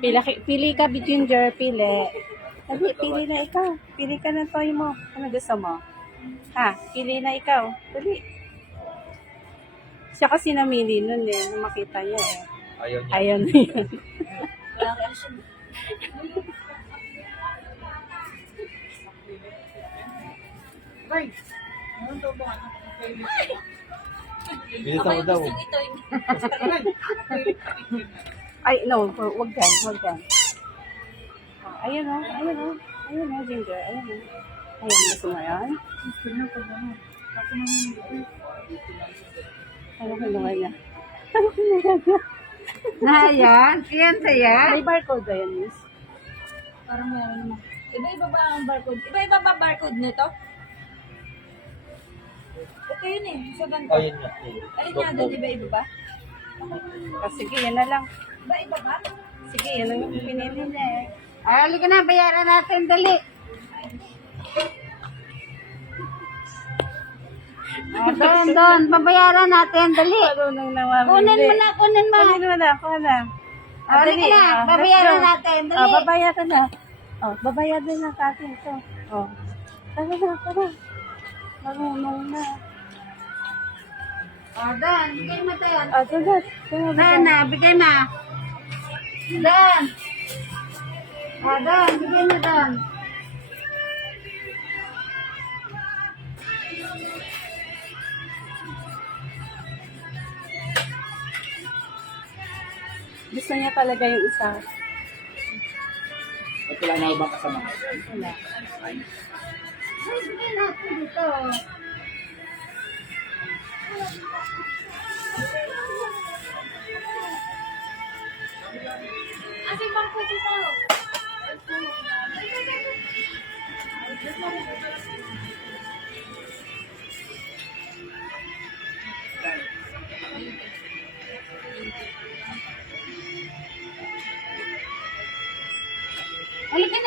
Pili ka, Ginger, pili. Sabi, pili na ikaw. Pili ka ng toy mo. Ano gusto mo? Ha? Pili na ikaw. Dali. Siya kasi namili nun eh. Nung makita niya eh. Ayaw niya. Ayun yun. Walang reaction. Binita mo daw. Gusto ito. Ay, no. Wag yan. Wag yan. Ayun o. Ayun o. Ayun o, Ginger. Ayun o. Ayun, gusto mo yan? Ano kinuha niya? Ano kinuha niya? Ayan, yan saya. May barcode ba yan, miss? Parang meron naman. Iba-iba ba ang barcode? Iba-iba ba barcode nito? Ito yun eh. Sa ganito. Ayun nga. Alin nga doon, iba-iba ba? Sige, yan na lang. Iba-iba ba? Sige, yan ang pinili niya eh. Ay, halika na, bayaran natin, dali. Doon, babayaran natin, dali. Marunong naman. Kunin mo na, kunin mo. Kunin mo na, kunin na. Halika na, babayaran natin, dali. Babayaran na. Babayaran na sa akin ito. Tara na, tara. Marunong na. Doon, bigay mo doon. Tara. Doon na, bigay mo. Doon. Doon, bigay mo doon. Gusto niya talaga yung isa. At wala na ibang kasama. Wala. Ay, bigay natin dito. Ating barcode dito. Halika na.